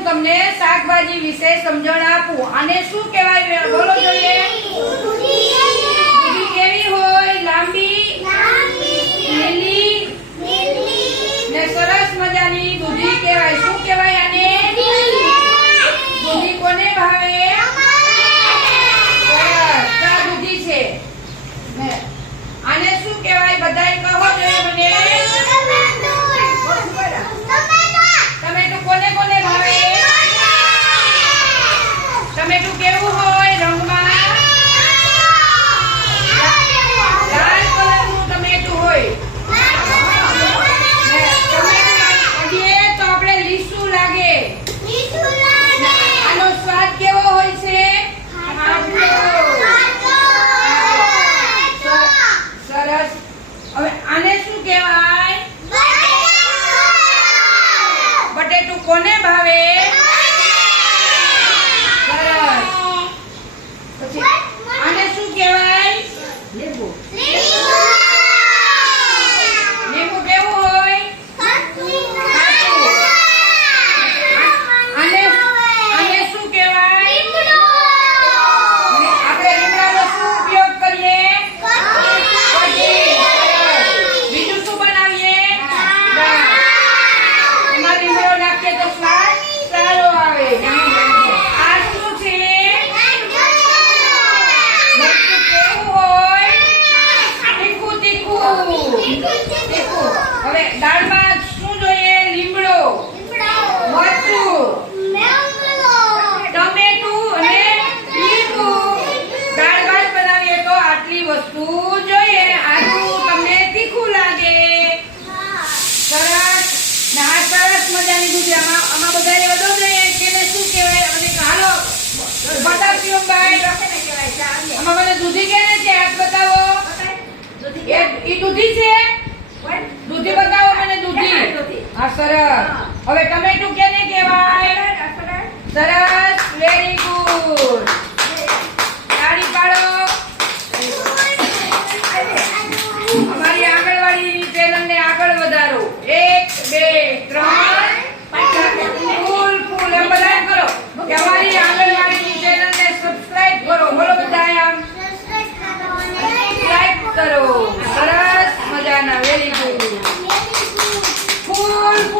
હું તમને શાકભાજી વિશે સમજણ આપું. અને શું કહેવાય? બોલો જોઈએ. કોને ભાવે? હવે દાળમાં શું જોઈએ? લીમડો, મરચું, ટમેટું અને મીઠું દાળ ભાત બનાવીએ તો આટલી વસ્તુ ઈ દૂધી છે? દૂધી બતાવો મને દૂધી. હા સરસ. હવે ટમેટું કેને કહેવાય? સરસ વેરી ગુડ વધારો. એક બે ત્રણ. ફૂલ ફૂલ. એમ બધા કરો. કે અમારી આંગણવાડીની ચેનલને સબસ્ક્રાઇબ કરો. બોલો બધા આમ. સબસ્ક્રાઇબ કરો Diana, very good. Full, full.